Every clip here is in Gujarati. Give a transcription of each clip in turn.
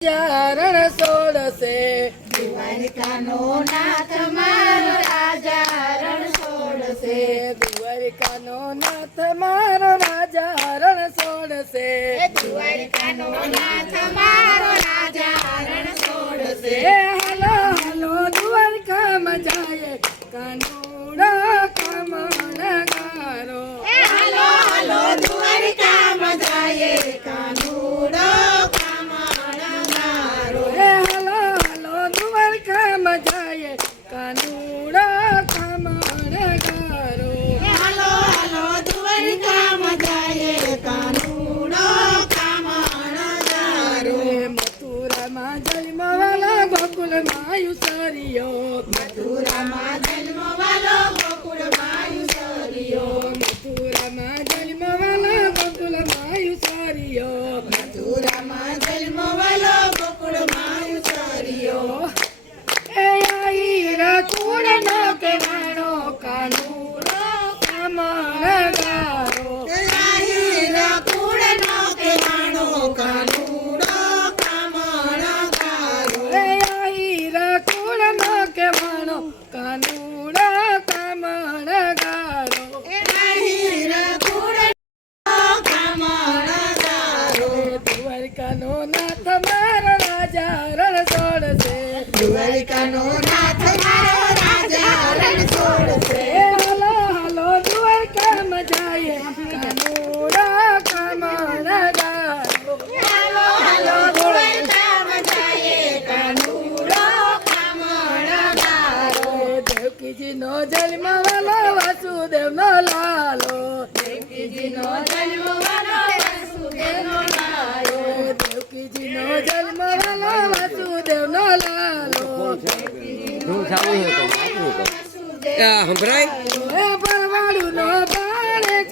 ચારણ સોળસે દ્વારિકાનો નાથ મારો રાજા રણ છોડશે દ્વારિકાનો નાથ મારો રાજા રણ સોળસે દ્વારિકાનો નાથ મારો રાજા રણ છોડશે હલો હલો દ્વારકામાં જાય. કાનુડા Yo. દ્વારિકાનો નાથ મારો રાજા રણ હાલો હાલો દ્વારકામાં જાય. હાલો જાય. દેવકીજીનો જન્મ વાલો વાસુદેવનો લાલો. દેવકીજીનો જન્મવાલો વસુદેવનો લાલો. દેવકીજીનો જન્મ વાલો વાસુદેવનો લાલો. હું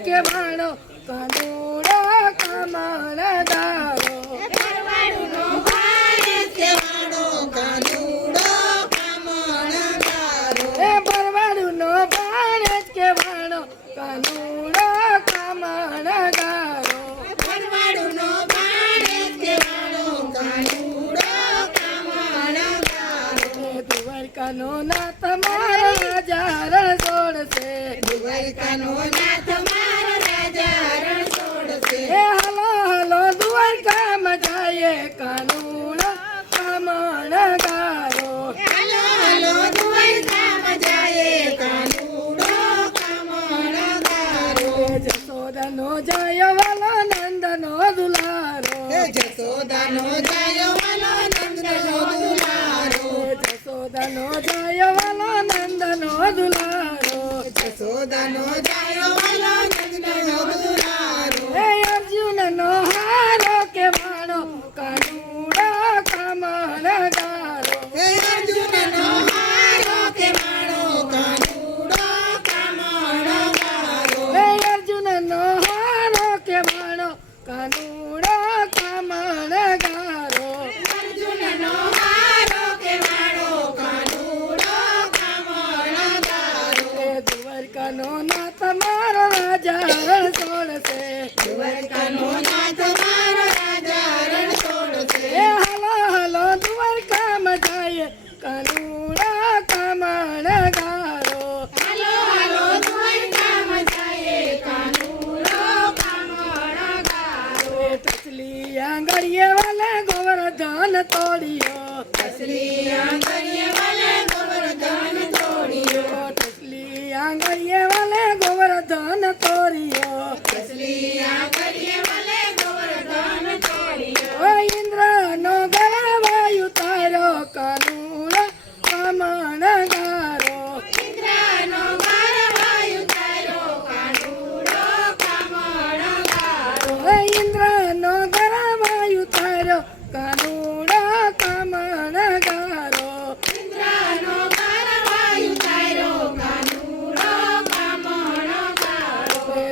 કે ભાણો કાનુડો દ્વારકાનો નાથ મારો રાજા રણ છોડશે. દ્વારિકાનો નાથ મારો રાજા રણ છોડશે એ હાલો હાલો દ્વારકામાં જાય કાનુડો કમણ ગારો હાલો હાલો દ્વારિકામાં જાય કાનુડો કામણ ગારો. જસોદાનો જય વાલો નંદનો દુલારો જસોદાનો જાય જસોદાનો જય વાલો નંદનો દુલારો જસોદાનો જાય દ્વારકાનો નાથ મારો રાજા રણ છોડશે દ્વારકાનો નાથ મારો રાજા રણ છોડશે એ હાલો હાલો દ્વારકામાં જાય કાનુડા કમણ ગારો હાલો હાલો દ્વારકામાં જાય કાનુડો કામણ ગારો એ તસલી આંગળીએ વાલે ગોવર્ધન તોડિયો અસલી આંગળીએ વાલે ગોવર્ધન તોડિયો તસલી આંગળીએ વાલે ગોવર્ધન તોડિયો અસલી આંગળીએ વાલે ગોવર્ધન તોડિયો ઓ ઇન્દ્રનો ગળવાયુ તારો કાનુડા કમણ ગારો ઇન્દ્રનો મારવાયુ તારો કાનુડો કામણ ગારો ઓ ઇન્દ્રનો ગળવાયુ તારો કાનુડા કમણ ગારો ઇન્દ્રનો મારવાયુ તારો કાનુડો કામણ ગારો એ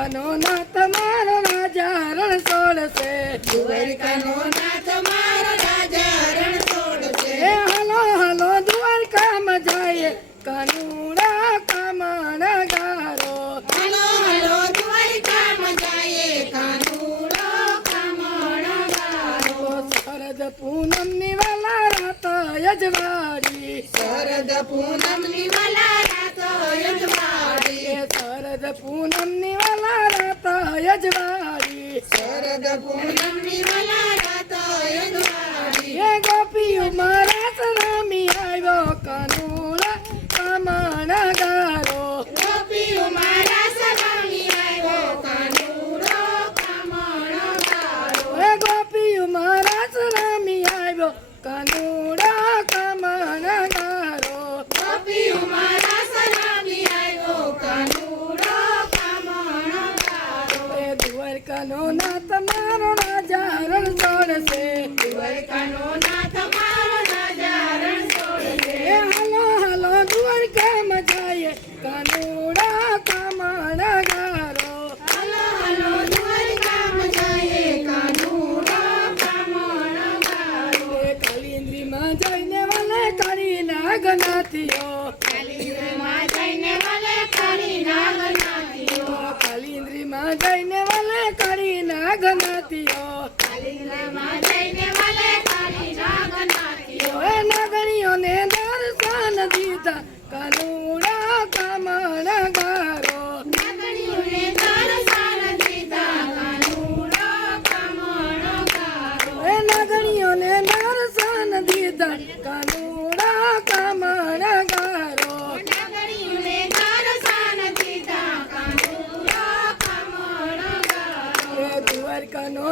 દ્વારકાનો નાથ મારો રાજા રણ છોડશે દ્વારકાનો નાથ મારો રાજા રણ છોડશે એ હાલો હાલો દ્વારકામાં જાય કાનુડા કમણ ગારો હાલો હાલો દ્વારકામાં જાય કાનુડો કામણ ગારો શરદ શરદ પૂનમની વાલા રાત યજવાડી શરદ પૂનમની વાલા રાત યજવાડી એ શરદ પૂનમની વાલા રાત યજવાડી શરદ પૂનમની વાલા રાત યજવાડી એ ગોપીઓ મારા સલામી આવ્યો કાનુડા કમણ ગારો ગોપીઓ મારા સલામી આવ્યો કાનુડો કામણ ગારો એ ગોપીઓ મારા સલામી આવ્યો કાનુડા કમણ ગારો ગોપીઓ મારા સલામી આવ્યો કાનુડો કામણ ગારો એ દ્વારકાનો નાથ મારો રાજા રણ છોડશે દ્વારકાનો નાથ મારો રાજા રણ છોડશે હાલો હાલો દ્વારકામાં કાનુડા કમણ ગારો. હાલો હાલો દ્વારકામાં જઈએ કાનુડો કામણ ગારો. એ જઈને વાલે કરી નાગનાથીઓ. કાલિંદમાં જઈને વાલે કરી નાગનાથીઓ. કાલિંદ્રીમાં જઈને વાલે કરી નાગનાથીઓ કાલિંદમાં જઈને વાલે કરી નાગનાથીઓ એ નાગણીઓને દર્શન દીધા કાનુડા કમણ ગારો નાગણીઓને દર્શન દીધા કાનુડો કામણ ગારો એ નાગણીઓને દર્શન દીધા કાનુડા કમણ ગારો નાગણીઓને દર્શન દીધા કાનુડો કામણ ગારો એ દ્વારકાનો